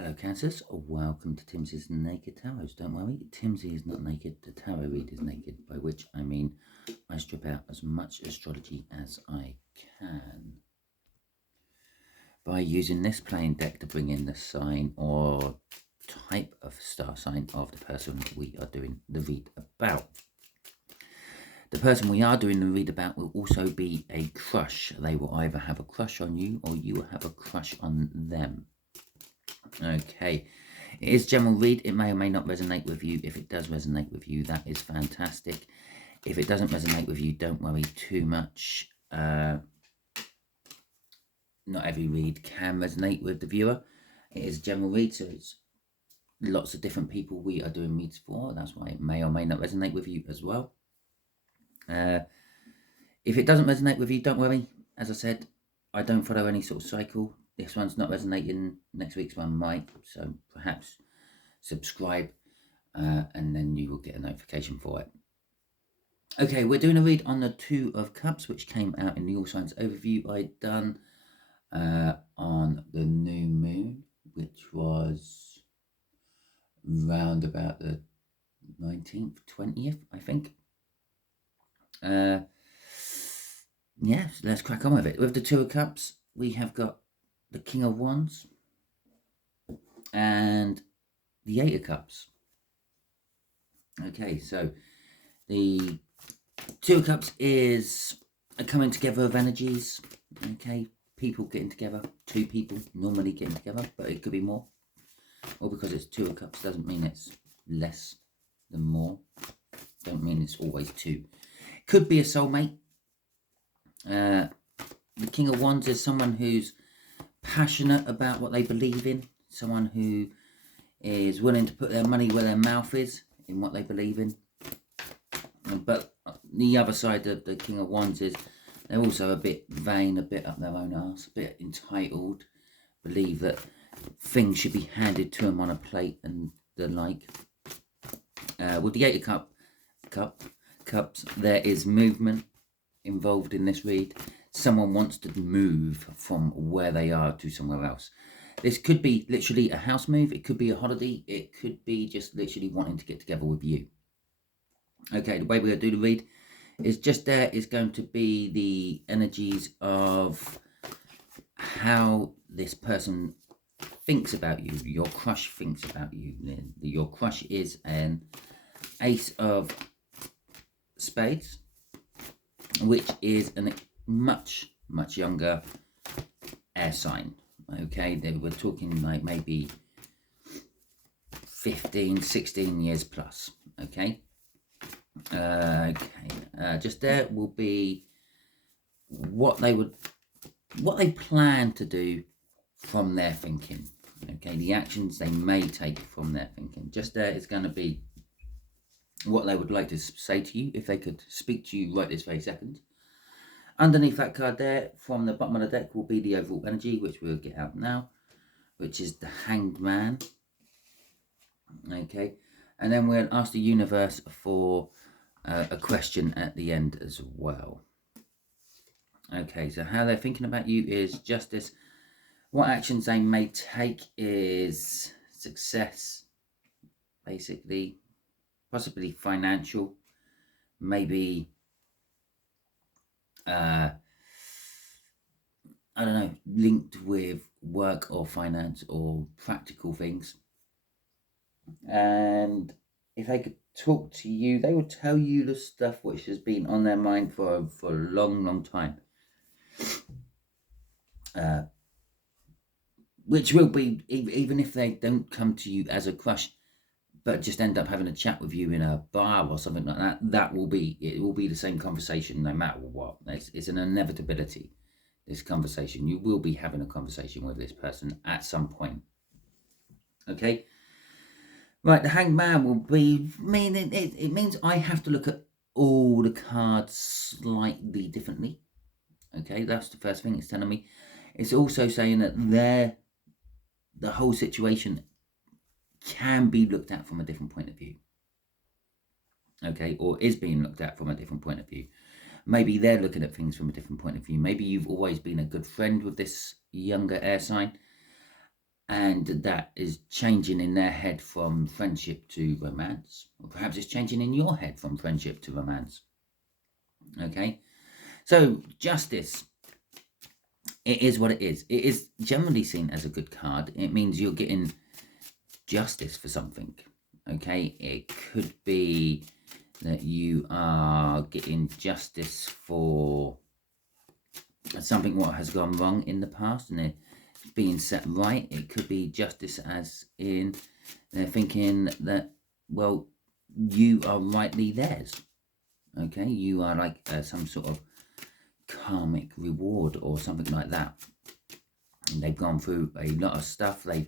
Hello Cancers, welcome to Timsy's Naked Tarot. Don't worry, Timsy is not naked, the tarot read is naked, by which I mean I strip out as much astrology as I can. By using this plain deck to bring in the sign or type of star sign of the person we are doing the read about. The person we are doing the read about will also be a crush. They will either have a crush on you or you will have a crush on them. Okay, it is general read. It may or may not resonate with you. If it does resonate with you, that is fantastic. If it doesn't resonate with you, don't worry too much. Not every read can resonate with the viewer. It is general read, so it's lots of different people we are doing reads for. That's why it may or may not resonate with you as well. If it doesn't resonate with you, don't worry. As I said, I don't follow any sort of cycle. This one's not resonating, next week's one might, so perhaps subscribe and then you will get a notification for it. Okay, we're doing a read on the Two of Cups, which came out in the All Signs overview I'd done on the new moon, which was round about the 19th, 20th, I think. Yes, let's crack on with it. With the Two of Cups, we have got the King of Wands and the Eight of Cups. Okay, so the Two of Cups is a coming together of energies. Okay, people getting together, two people normally getting together, but it could be more. Or because it's Two of Cups doesn't mean it's less than more. Don't mean it's always two. It could be a soulmate. The King of Wands is someone who's passionate about what they believe in, someone who is willing to put their money where their mouth is in what they believe in. But the other side of the King of Wands is they're also a bit vain, a bit up their own arse, a bit entitled, believe that things should be handed to them on a plate and the like. With the Eight of Cups, there is movement involved in this read. Someone wants to move from where they are to somewhere else. This could be literally a house move. It could be a holiday. It could be just literally wanting to get together with you. Okay, the way we're going to do the read is just there is going to be the energies of how this person thinks about you. Your crush thinks about you. Your crush is an Ace of Spades, which is a much younger air sign. Okay, we're talking like maybe 15, 16 years plus. Okay. Just there will be what they plan to do from their thinking. Okay, the actions they may take from their thinking. Just there is going to be what they would like to say to you if they could speak to you right this very second. Underneath that card there, from the bottom of the deck, will be the overall energy, which we'll get out now, which is the Hanged Man. Okay, and then we'll ask the universe for a question at the end as well. Okay, so how they're thinking about you is justice. What actions they may take is success, basically, possibly financial, maybe I don't know, linked with work or finance or practical things. And if they could talk to you, they would tell you the stuff which has been on their mind for a long time. Which will be, even if they don't come to you as a crush, but just end up having a chat with you in a bar or something like that, it will be the same conversation no matter what. It's an inevitability, this conversation. You will be having a conversation with this person at some point. Okay? Right, the Hanged Man will be, it means I have to look at all the cards slightly differently. Okay, that's the first thing it's telling me. It's also saying that the whole situation can be looked at from a different point of view. Okay, or is being looked at from a different point of view. Maybe they're looking at things from a different point of view. Maybe you've always been a good friend with this younger air sign, and that is changing in their head from friendship to romance, or perhaps it's changing in your head from friendship to romance. Okay, so justice, it is what it is. It is generally seen as a good card. It means you're getting justice for something. Okay, it could be that you are getting justice for something what has gone wrong in the past and it's being set right. It could be justice as in they're thinking that, well, you are rightly theirs. Okay, you are like some sort of karmic reward or something like that. And they've gone through a lot of stuff. They've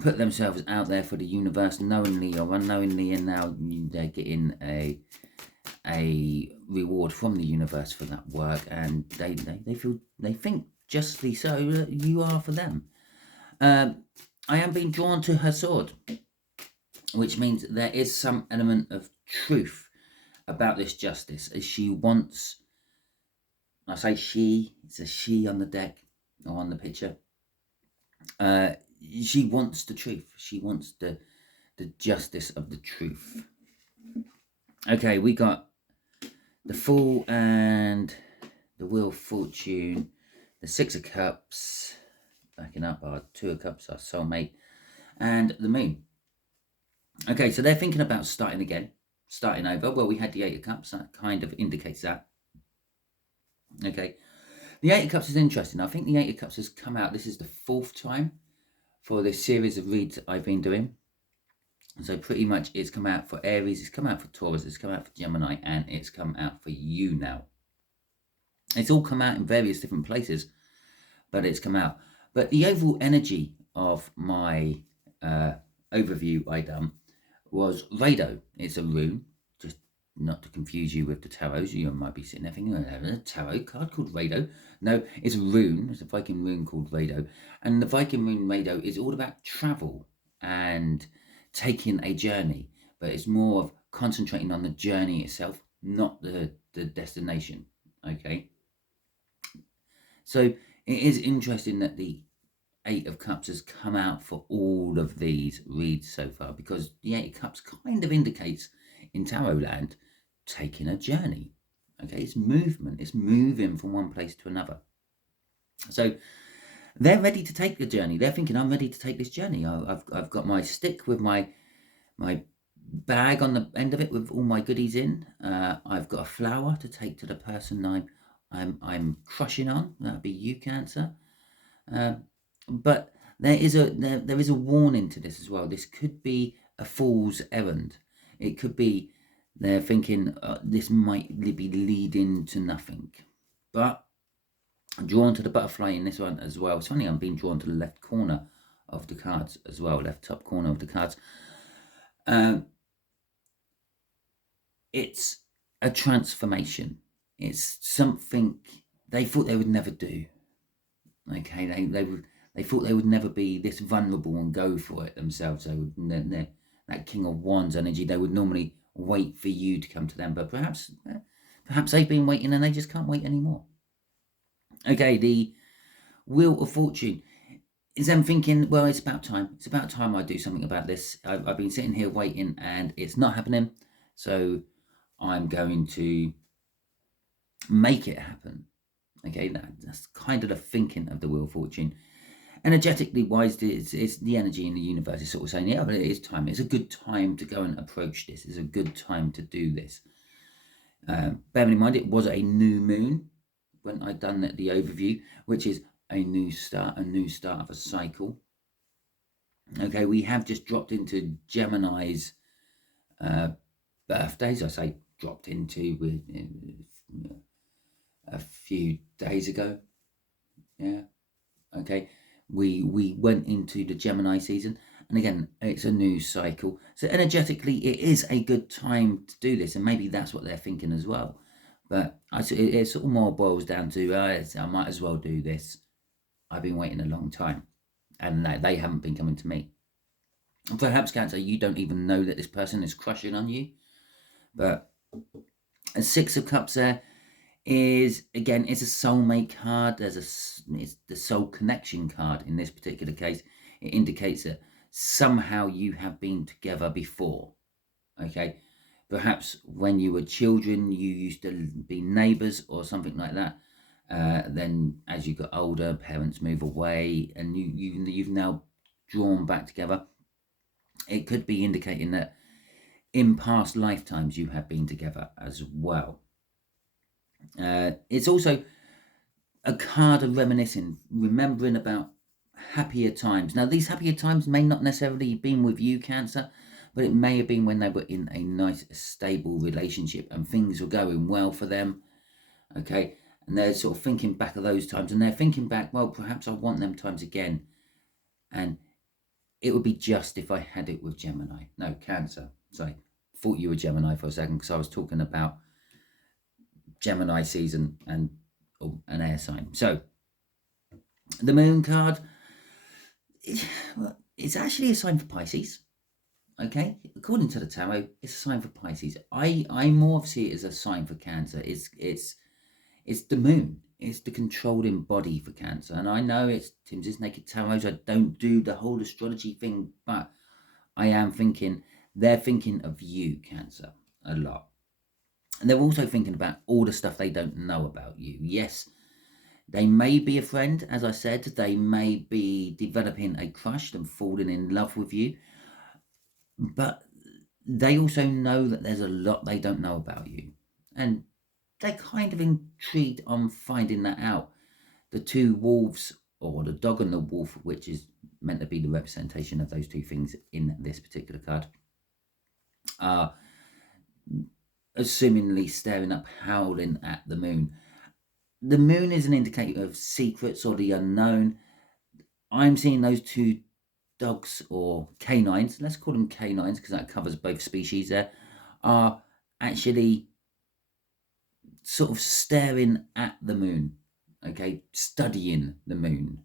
put themselves out there for the universe, knowingly or unknowingly, and now they're getting a reward from the universe for that work, and they think justly so that you are for them. I am being drawn to her sword, which means there is some element of truth about this justice, as she wants, I say she, it's a she on the deck or on the picture, she wants the truth. She wants the justice of the truth. Okay, we got the Fool and the Wheel of Fortune, the Six of Cups, backing up our Two of Cups, our soulmate, and the Moon. Okay, so they're thinking about starting again, starting over. Well, we had the Eight of Cups, that kind of indicates that. Okay, the Eight of Cups is interesting. I think the Eight of Cups has come out, this is the 4th time for this series of reads I've been doing. So pretty much it's come out for Aries, it's come out for Taurus, it's come out for Gemini, and it's come out for you now. It's all come out in various different places, but it's come out. But the overall energy of my overview I done was Rado. It's a rune, just not to confuse you with the tarots. You might be sitting there thinking, a tarot card called Rado. No, it's a rune. It's a Viking rune called Rado. And the Viking rune Rado is all about travel and taking a journey, but it's more of concentrating on the journey itself, not the destination. Okay, so it is interesting that the Eight of Cups has come out for all of these reads so far, because the Eight of Cups kind of indicates in tarot land taking a journey. Okay, it's movement, it's moving from one place to another. So they're ready to take the journey. They're thinking, I'm ready to take this journey. I've got my stick with my bag on the end of it with all my goodies in. I've got a flower to take to the person I'm crushing on. That'd be you, Cancer. But there is a warning to this as well. This could be a fool's errand. It could be they're thinking this might be leading to nothing. But I'm drawn to the butterfly in this one as well. It's funny, I'm being drawn to the left corner of the cards as well, left top corner of the cards. It's a transformation. It's something they thought they would never do. Okay, they thought they would never be this vulnerable and go for it themselves. That King of Wands energy, they would normally wait for you to come to them, but perhaps they've been waiting and they just can't wait anymore. Okay, the Wheel of Fortune is them thinking, well, it's about time. It's about time I do something about this. I've been sitting here waiting and it's not happening, so I'm going to make it happen. Okay, that's kind of the thinking of the Wheel of Fortune. Energetically wise, it's the energy in the universe is sort of saying, yeah, but it is time. It's a good time to go and approach this. It's a good time to do this. Bearing in mind, it was a new moon when I done the overview, which is a new start of a cycle. Okay, we have just dropped into Gemini's birthdays. I say dropped into with a few days ago. Yeah. Okay. We went into the Gemini season, and again, it's a new cycle. So energetically, it is a good time to do this, and maybe that's what they're thinking as well. But it sort of more boils down to, I might as well do this. I've been waiting a long time, and they haven't been coming to me. And perhaps, Cancer, you don't even know that this person is crushing on you. But a Six of Cups there, is, again, it's a soulmate card. It's the soul connection card in this particular case. It indicates that somehow you have been together before. Okay, perhaps when you were children, you used to be neighbours or something like that. Then as you got older, parents move away and you've now drawn back together. It could be indicating that in past lifetimes you have been together as well. It's also a card of reminiscing, remembering about happier times. Now, these happier times may not necessarily have been with you, Cancer, but it may have been when they were in a nice, stable relationship and things were going well for them. Okay, and they're sort of thinking back of those times, and they're thinking back, well, perhaps I want them times again, and it would be just if I had it with Gemini. No, Cancer. Sorry, thought you were Gemini for a second because I was talking about Gemini season and an air sign. So the moon card, it's actually a sign for Pisces. Okay, according to the tarot, it's a sign for Pisces. I more see it as a sign for Cancer. It's the moon. It's the controlling body for Cancer. And I know it's Timsy Naked Tarot. I don't do the whole astrology thing, but I am thinking they're thinking of you, Cancer, a lot. And they're also thinking about all the stuff they don't know about you. Yes, they may be a friend, as I said. They may be developing a crush and falling in love with you. But they also know that there's a lot they don't know about you. And they're kind of intrigued on finding that out. The two wolves, or the dog and the wolf, which is meant to be the representation of those two things in this particular card, are assumingly staring up, howling at the moon. The moon is an indicator of secrets or the unknown. I'm seeing those two dogs, or canines, let's call them canines because that covers both species there, are actually sort of staring at the moon, okay, studying the moon,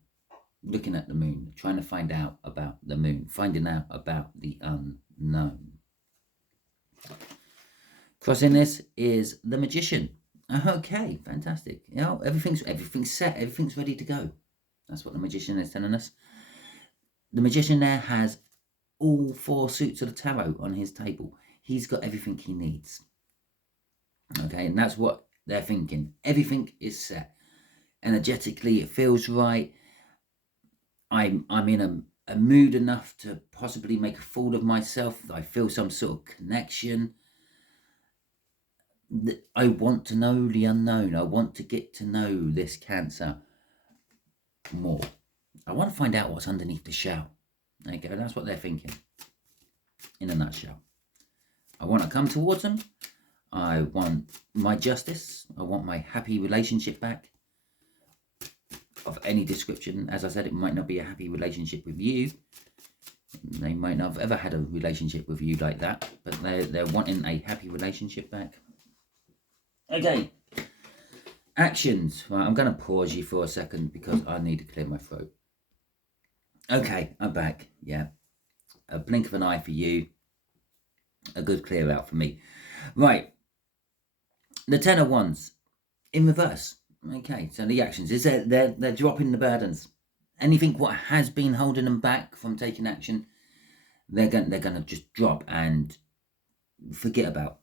looking at the moon, trying to find out about the moon, finding out about the unknown. Crossing this is the Magician. Okay, fantastic. You know, everything's set, everything's ready to go. That's what the Magician is telling us. The Magician there has all four suits of the tarot on his table. He's got everything he needs. Okay, and that's what they're thinking. Everything is set. Energetically, it feels right. I'm in a mood enough to possibly make a fool of myself. I feel some sort of connection. I want to know the unknown. I want to get to know this Cancer more. I want to find out what's underneath the shell. There you go. That's what they're thinking in a nutshell. I want to come towards them. I want my justice. I want my happy relationship back of any description. As I said, it might not be a happy relationship with you. They might not have ever had a relationship with you like that, but they're wanting a happy relationship back. Okay. Actions. Right, I'm going to pause you for a second because I need to clear my throat. Okay, I'm back. Yeah. A blink of an eye for you. A good clear out for me. Right. The Ten of Wands in reverse. Okay, so the actions is they're dropping the burdens. Anything what has been holding them back from taking action, they're gonna just drop and forget about.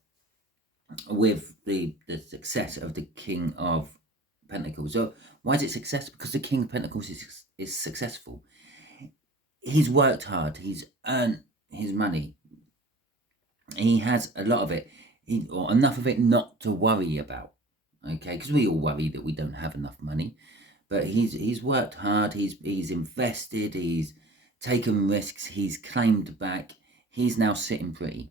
With the success of the King of Pentacles. So why is it success? Because the King of Pentacles is successful. He's worked hard. He's earned his money. He has a lot of it, or enough of it not to worry about. Okay, because we all worry that we don't have enough money, but he's worked hard. He's invested. He's taken risks. He's claimed back. He's now sitting pretty.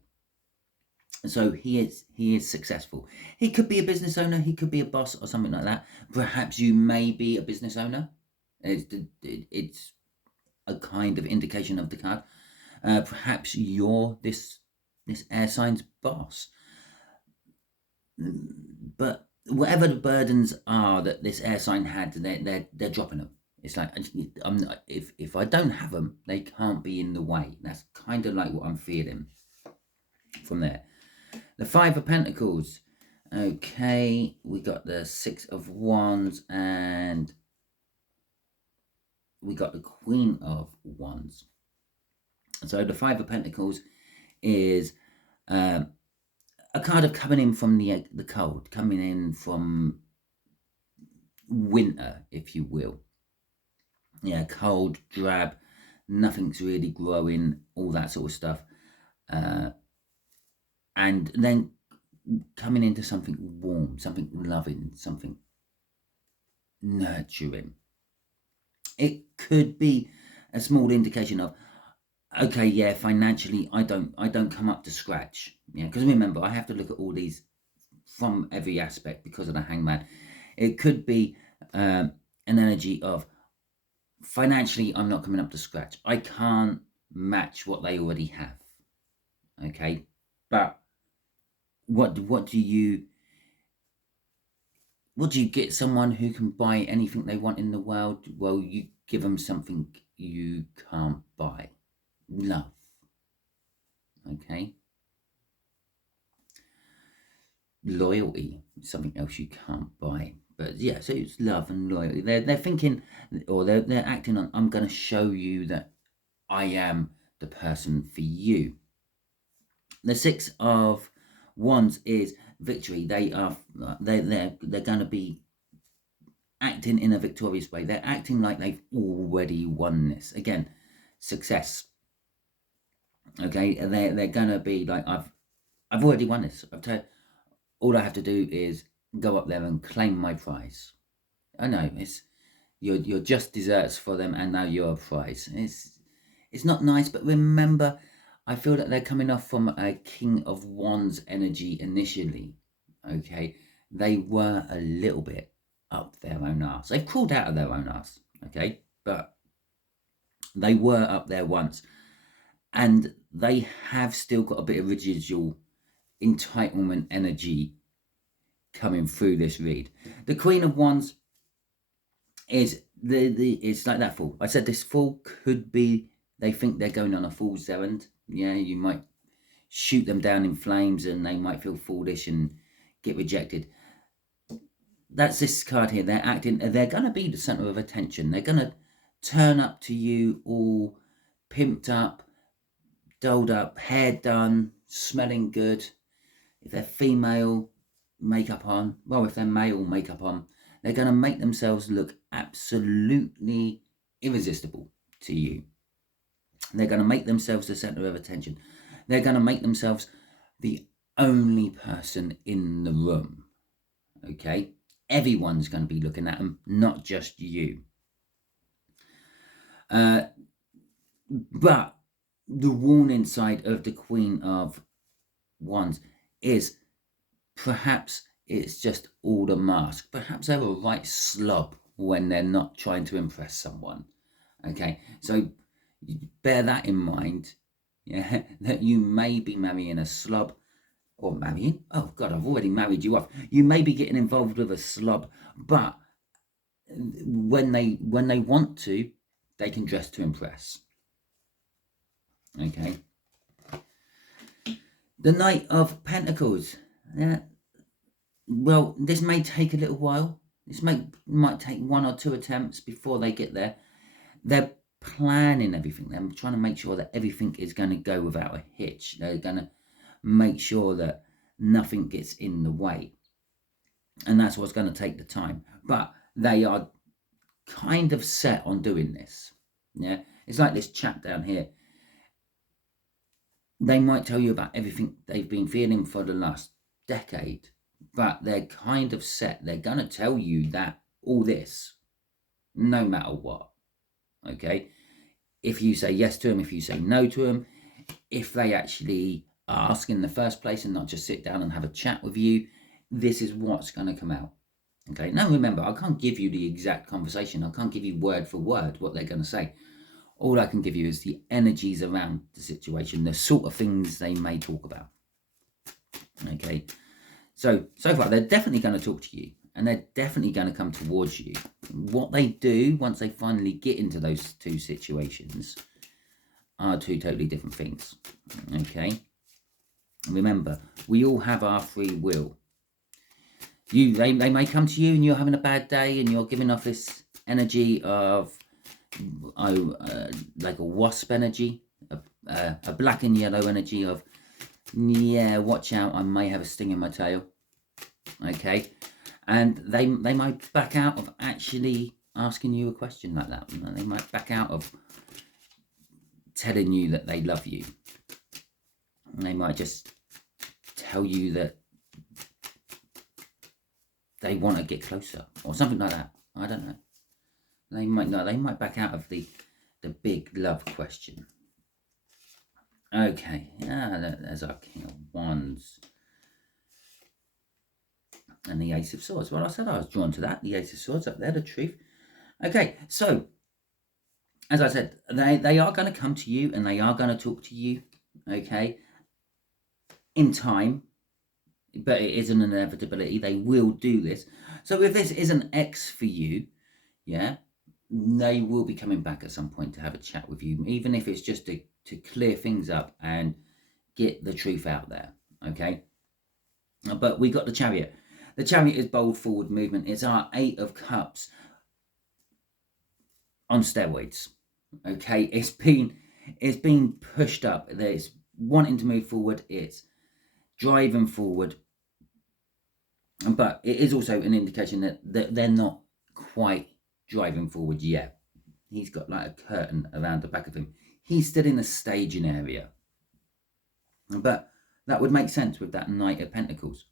So he is successful. He could be a business owner. He could be a boss or something like that. Perhaps you may be a business owner. It's a kind of indication of the card. Perhaps you're this air sign's boss. But whatever the burdens are that this air sign had, they're dropping them. It's like, if I don't have them, they can't be in the way. That's kind of like what I'm feeling from there. The Five of Pentacles. Okay, we got the Six of Wands and we got the Queen of Wands. So the Five of Pentacles is a card of coming in from the cold, coming in from winter, if you will. Yeah, cold, drab, nothing's really growing, all that sort of stuff. And then coming into something warm, something loving, something nurturing. It could be a small indication of, okay, yeah, financially I don't come up to scratch. Yeah, because remember, I have to look at all these from every aspect because of the Hangman. It could be an energy of, financially I'm not coming up to scratch. I can't match what they already have. Okay, but what do you get? Someone who can buy anything they want in the world? Well, you give them something you can't buy. Love. Okay, loyalty, something else you can't buy. But yeah, so it's love and loyalty. They're thinking, or they're acting on, I'm going to show you that I am the person for you. The Six of Wands is victory. They're going to be acting in a victorious way. They're acting like they've already won this. Again, success. Okay, and they're going to be like, I've already won this. All I have to do is go up there and claim my prize. I know it's you're just desserts for them, and now you're a prize. It's not nice, but remember, I feel that they're coming off from a King of Wands energy initially. Okay, they were a little bit up their own arse. They've crawled out of their own arse. Okay, but they were up there once, and they have still got a bit of residual entitlement energy coming through this read. The Queen of Wands is it's like that fool. I said this fool could be, they think they're going on a fool's errand. Yeah, you might shoot them down in flames and they might feel foolish and get rejected. That's this card here. They're acting, they're going to be the center of attention. They're going to turn up to you all pimped up, dolled up, hair done, smelling good. If they're female, makeup on. Well, if they're male, makeup on. They're going to make themselves look absolutely irresistible to you. They're going to make themselves the center of attention. They're going to make themselves the only person in the room. Okay? Everyone's going to be looking at them, not just you. But the warning side of the Queen of Wands is perhaps it's just all a mask. Perhaps they're a right slob when they're not trying to impress someone. Okay, so bear that in mind. Yeah, that you may be marrying a slob, or marrying. Oh God, I've already married you off. You may be getting involved with a slob, but when they want to, they can dress to impress. Okay. The Knight of Pentacles. Yeah. Well, this may take a little while. This might take 1 or 2 attempts before they get there. They're planning everything. They're trying to make sure that everything is going to go without a hitch. They're going to make sure that nothing gets in the way. And that's what's going to take the time. But they are kind of set on doing this. Yeah, it's like this chap down here. They might tell you about everything they've been feeling for the last decade, but they're kind of set. They're going to tell you that all this, no matter what. Okay, if you say yes to them, if you say no to them, if they actually ask in the first place and not just sit down and have a chat with you, this is what's going to come out. Okay, now remember, I can't give you the exact conversation. I can't give you word for word what they're going to say. All I can give you is the energies around the situation, the sort of things they may talk about. Okay, so far they're definitely going to talk to you, and they're definitely going to come towards you. What they do once they finally get into those two situations are two totally different things. Okay, remember, we all have our free will. They may come to you and you're having a bad day and you're giving off this energy of like a wasp energy, a black and yellow energy of, yeah, watch out, I may have a sting in my tail. Okay, and they might back out of actually asking you a question like that. They might back out of telling you that they love you. They might just tell you that they want to get closer or something like that. I don't know. They might back out of the big love question. Okay, there's our King of Wands and the Ace of Swords. Well, I said I was drawn to that. The Ace of Swords up there, the truth. Okay, so as I said, they are going to come to you and they are going to talk to you. Okay, in time, but it is an inevitability. They will do this. So if this is an X for you, yeah, they will be coming back at some point to have a chat with you, even if it's just to clear things up and get the truth out there. Okay, but we got the Chariot. The Chariot is bold forward movement. It's our 8 of Cups on steroids. Okay, it's been pushed up. It's wanting to move forward. It's driving forward, but it is also an indication that they're not quite driving forward yet. He's got like a curtain around the back of him. He's still in the staging area, but that would make sense with that Knight of Pentacles.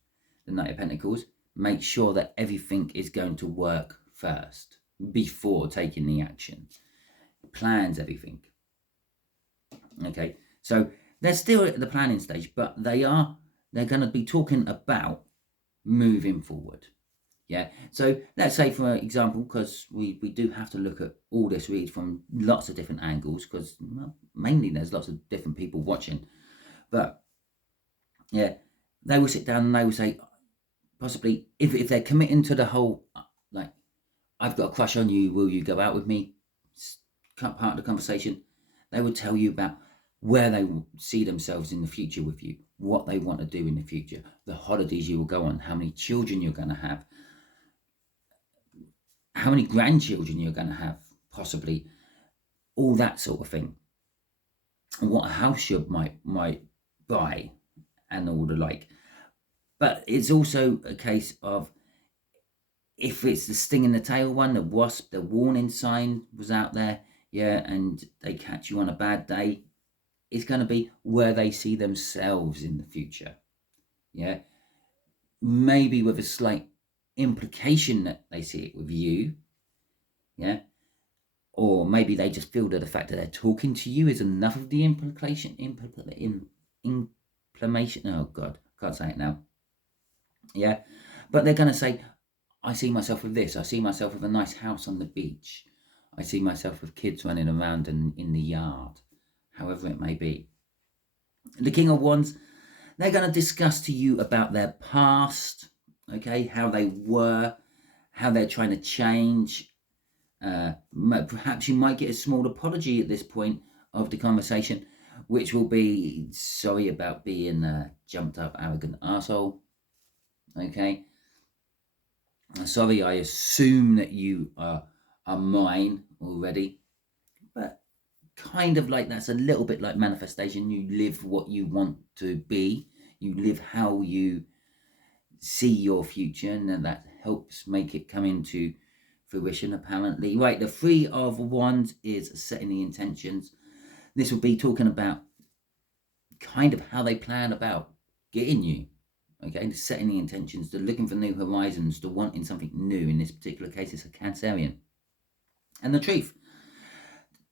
The Knight of Pentacles makes sure that everything is going to work first before taking the action. Plans everything. Okay, so they're still at the planning stage, but they're going to be talking about moving forward. Yeah, so let's say, for example, because we do have to look at all this read from lots of different angles, because mainly there's lots of different people watching, but yeah, they will sit down and they will say, possibly, if they're committing to the whole, like, I've got a crush on you, will you go out with me, part of the conversation, they will tell you about where they see themselves in the future with you, what they want to do in the future, the holidays you will go on, how many children you're going to have, how many grandchildren you're going to have, possibly, all that sort of thing, what house you might buy, and all the like. But it's also a case of, if it's the sting in the tail one, the wasp, the warning sign was out there, yeah, and they catch you on a bad day, it's going to be where they see themselves in the future. Yeah, maybe with a slight implication that they see it with you. Yeah, or maybe they just feel that the fact that they're talking to you is enough of the implication. Oh God, can't say it now. Yeah, but they're going to say, I see myself with this. I see myself with a nice house on the beach. I see myself with kids running around in the yard, however it may be. The King of Wands, they're going to discuss to you about their past, okay, how they were, how they're trying to change. Perhaps you might get a small apology at this point of the conversation, which will be, sorry about being a jumped up, arrogant arsehole. Okay. Sorry, I assume that you are mine already. But kind of like, that's a little bit like manifestation. You live what you want to be. You live how you see your future, and then that helps make it come into fruition, apparently. Right, the 3 of Wands is setting the intentions. This will be talking about kind of how they plan about getting you. Okay, to setting the intentions, to looking for new horizons, to wanting something new. In this particular case, it's a Cancerian. And the truth,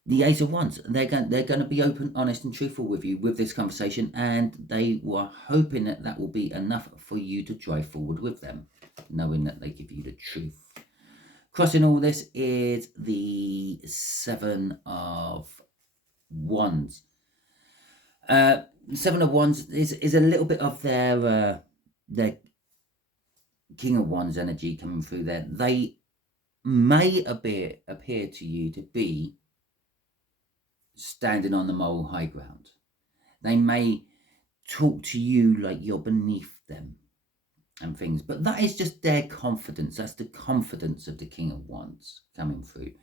the Ace of Wands, they're going to be open, honest, and truthful with you with this conversation, and they were hoping that that will be enough for you to drive forward with them, knowing that they give you the truth. Crossing all this is the 7 of Wands. 7 of Wands is a little bit of their King of Wands energy coming through there. They may appear to you to be standing on the moral high ground. They may talk to you like you're beneath them. and things. But that is just their confidence. That's the confidence of the King of Wands coming through.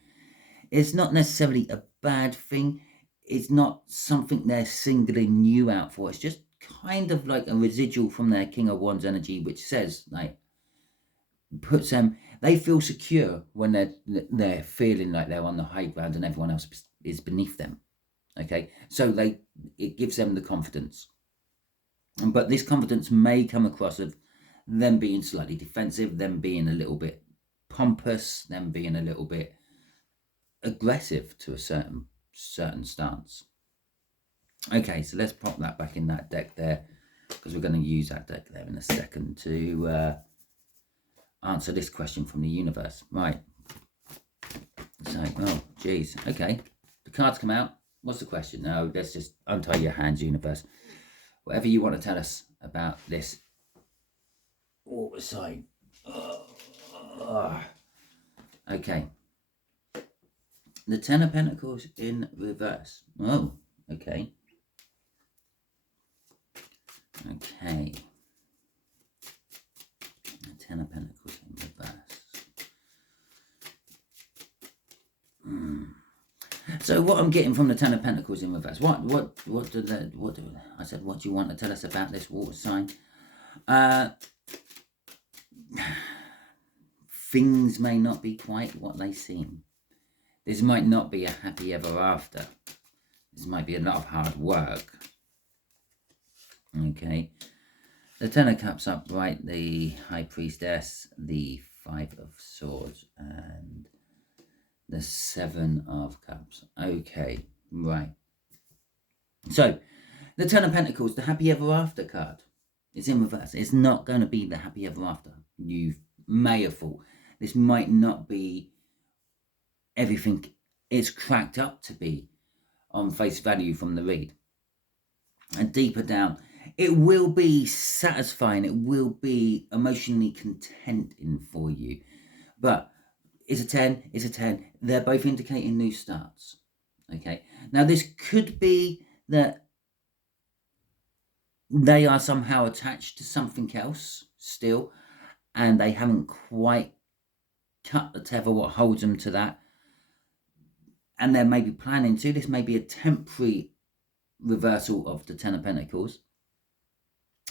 It's not necessarily a bad thing. It's not something they're singling you out for. It's just kind of like a residual from their King of Wands energy, which says, like, puts them, they feel secure when they're feeling like they're on the high ground and everyone else is beneath them. Okay, so it gives them the confidence. But this confidence may come across of them being slightly defensive, them being a little bit pompous, them being a little bit aggressive to a certain stance. Okay, so let's pop that back in that deck there, because we're going to use that deck there in a second to answer this question from the universe. Right. So, oh, geez. Okay. The cards come out. What's the question? No, let's just untie your hands, universe. Whatever you want to tell us about this water sign. Okay. The Ten of Pentacles in reverse. Oh, okay. Okay. The Ten of Pentacles in reverse. So what I'm getting from the Ten of Pentacles in reverse, what do you want to tell us about this water sign? Things may not be quite what they seem. This might not be a happy ever after. This might be a lot of hard work. Okay. The Ten of Cups upright, the High Priestess, the Five of Swords, and the Seven of Cups. Okay, right. So, the Ten of Pentacles, the Happy Ever After card, is in reverse. It's not going to be the Happy Ever After you may have thought. This might not be everything it's cracked up to be on face value from the read. And deeper down, it will be satisfying. It will be emotionally contenting for you. But it's a 10, it's a 10. They're both indicating new starts. Okay. Now, this could be that they are somehow attached to something else still, and they haven't quite cut the tether, what holds them to that. And they're maybe planning to. This may be a temporary reversal of the Ten of Pentacles.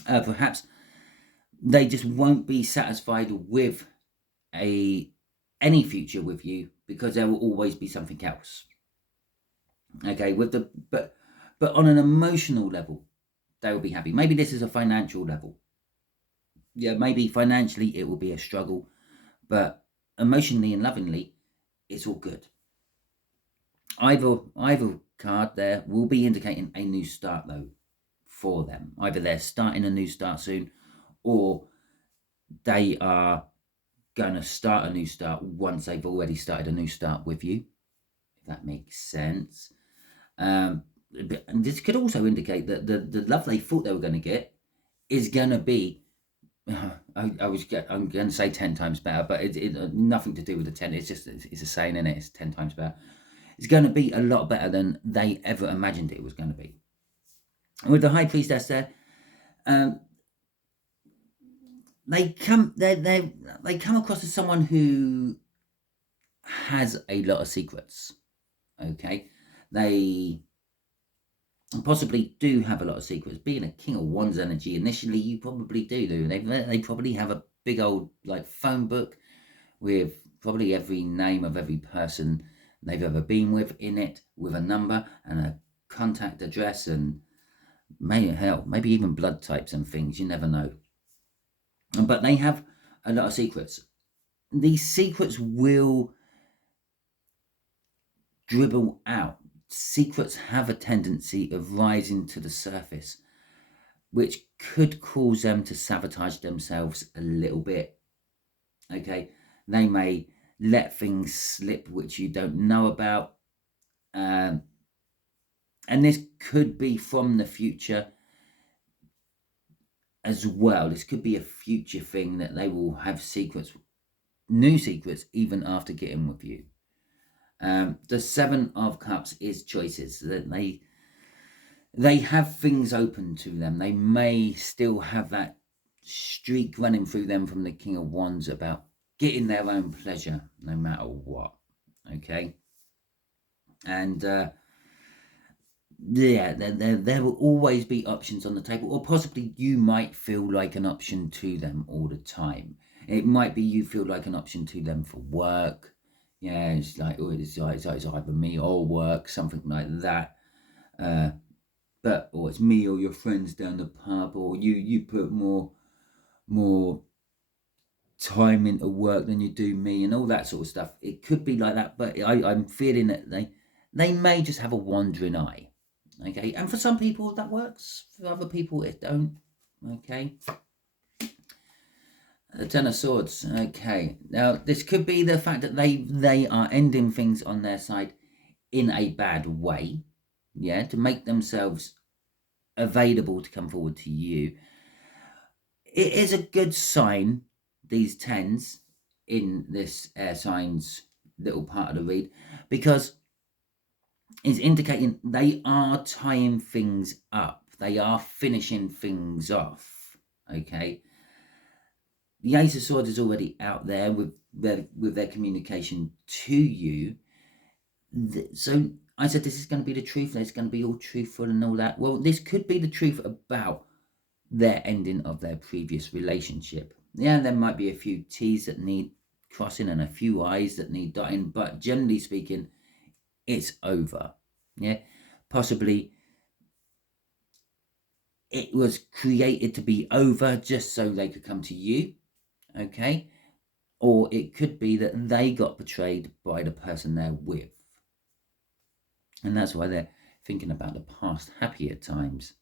Perhaps they just won't be satisfied with any future with you, because there will always be something else. Okay, but on an emotional level, they will be happy. Maybe this is a financial level. Yeah, maybe financially it will be a struggle, but emotionally and lovingly, it's all good. Either card there will be indicating a new start, though, for them. Either they're starting a new start soon, or they are going to start a new start once they've already started a new start with you, if that makes sense. And this could also indicate that the love they thought they were going to get is going to be, I'm going to say 10 times better, but it nothing to do with the 10. It's just, it's a saying, in it. It's 10 times better. It's going to be a lot better than they ever imagined it was going to be. And with the High Priestess there, they come across as someone who has a lot of secrets. Okay, they possibly do have a lot of secrets. Being a King of Wands energy, initially you probably do. They probably have a big old like phone book with probably every name of every person they've ever been with in it, with a number and a contact address, and maybe even blood types and things. You never know. But they have a lot of secrets. These secrets will dribble out. Secrets have a tendency of rising to the surface, which could cause them to sabotage themselves a little bit. Okay, they may let things slip which you don't know about, and this could be from the future as well. This could be a future thing that they will have secrets, new secrets, even after getting with you. The Seven of Cups is choices. That they have things open to them. They may still have that streak running through them from the King of Wands about getting their own pleasure no matter what. Okay. And yeah, there will always be options on the table, or possibly you might feel like an option to them all the time. It might be you feel like an option to them for work. Yeah, it's like, oh, it's either me or work, something like that. Or it's me or your friends down the pub, or you put more time into work than you do me, and all that sort of stuff. It could be like that, but I'm feeling that they may just have a wandering eye. Okay, and for some people that works, for other people it don't. Okay. The Ten of Swords. Okay, now this could be the fact that they are ending things on their side in a bad way, yeah, to make themselves available to come forward to you. It is a good sign, these tens in this air signs little part of the read, because it's indicating they are tying things up, they are finishing things off. Okay, the Ace of Swords is already out there with their communication to you. So I said this is going to be the truth, it's going to be all truthful and all that. Well, this could be the truth about their ending of their previous relationship. Yeah, there might be a few T's that need crossing and a few I's that need dotting, but generally speaking, it's over. Yeah, possibly it was created to be over just so they could come to you. Okay, or it could be that they got betrayed by the person they're with, and that's why they're thinking about the past happier times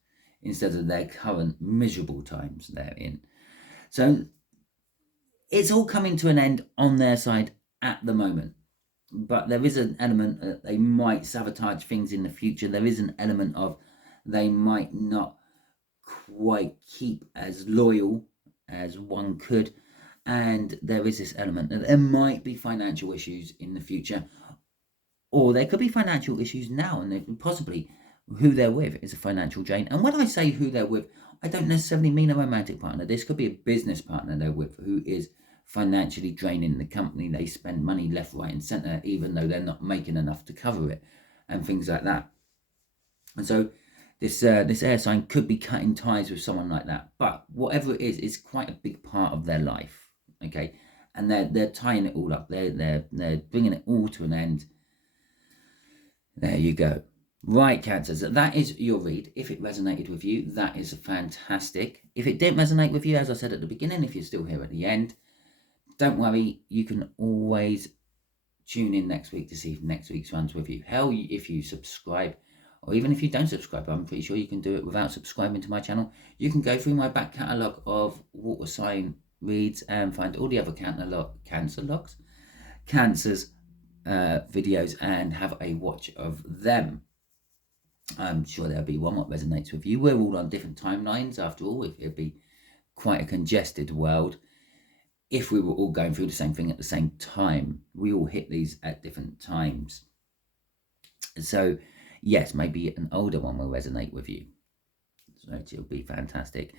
instead of their current miserable times they're in. So it's all coming to an end on their side at the moment, but there is an element that they might sabotage things in the future. There is an element of they might not quite keep as loyal as one could, and there is this element that there might be financial issues in the future, or there could be financial issues now, and possibly who they're with is a financial drain. And when I say who they're with, I don't necessarily mean a romantic partner. This could be a business partner they're with who is financially draining the company. They spend money left, right, and centre, even though they're not making enough to cover it, and things like that. And so this air sign could be cutting ties with someone like that. But whatever it is, it's quite a big part of their life. Okay, and they're tying it all up. They're bringing it all to an end. There you go. Right, Cancers, that is your read. If it resonated with you, that is fantastic. If it didn't resonate with you, as I said at the beginning, if you're still here at the end, don't worry, you can always tune in next week to see if next week's runs with you. Hell, if you subscribe, or even if you don't subscribe, I'm pretty sure you can do it without subscribing to my channel. You can go through my back catalogue of water sign reads and find all the other Cancers videos and have a watch of them. I'm sure there'll be one that resonates with you. We're all on different timelines after all. It'd be quite a congested world if we were all going through the same thing at the same time. We all hit these at different times. So yes, maybe an older one will resonate with you. So it'll be fantastic.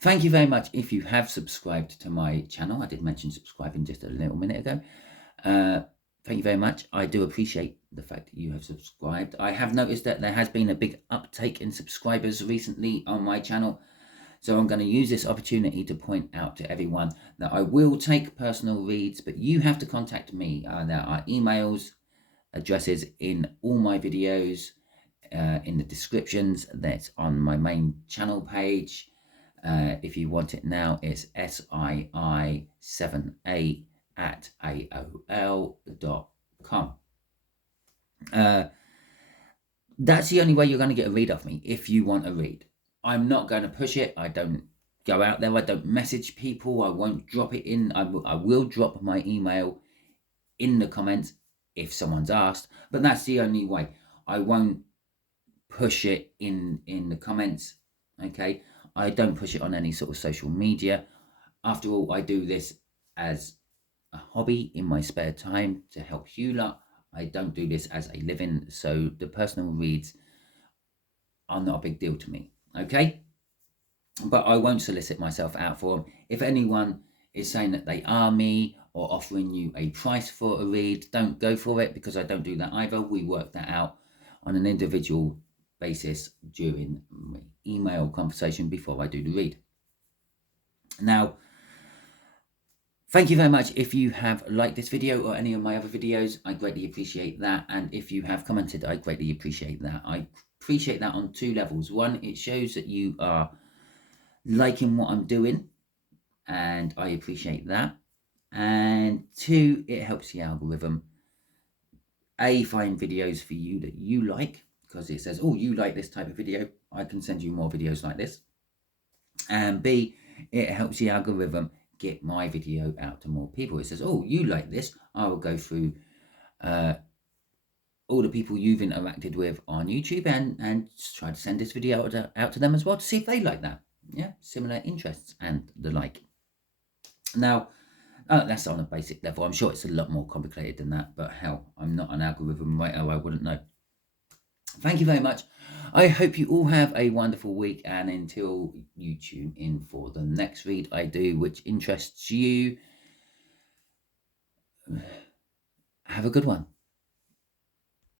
Thank you very much if you have subscribed to my channel. I did mention subscribing just a little minute ago. Thank you very much. I do appreciate the fact that you have subscribed. I have noticed that there has been a big uptake in subscribers recently on my channel. So I'm going to use this opportunity to point out to everyone that I will take personal reads, but you have to contact me. There are emails, addresses in all my videos, in the descriptions. That's on my main channel page. If you want it now, it's sii7a@aol.com. That's the only way you're going to get a read off me if you want a read. I'm not going to push it. I don't go out there. I don't message people. I won't drop it in. I will drop my email in the comments if someone's asked, but that's the only way. I won't push it in the comments. Okay, I don't push it on any sort of social media. After all, I do this as a hobby in my spare time to help you lot. I don't do this as a living, so the personal reads are not a big deal to me. Okay, but I won't solicit myself out for them. If anyone is saying that they are me or offering you a price for a read, don't go for it, because I don't do that either. We work that out on an individual basis during my email conversation before I do the read. Now, thank you very much if you have liked this video or any of my other videos. I greatly appreciate that. And if you have commented, I greatly appreciate that. I appreciate that on two levels. One, it shows that you are liking what I'm doing, and I appreciate that. And two, it helps the algorithm find videos for you that you like, because it says, oh, you like this type of video, I can send you more videos like this. And B, it helps the algorithm get my video out to more people. It says, oh, you like this, I will go through all the people you've interacted with on YouTube and try to send this video out to them as well, to see if they like that. Yeah, similar interests and the like. Now, that's on a basic level. I'm sure it's a lot more complicated than that, but hell, I'm not an algorithm writer, I wouldn't know. Thank you very much. I hope you all have a wonderful week, and until you tune in for the next read I do, which interests you, have a good one.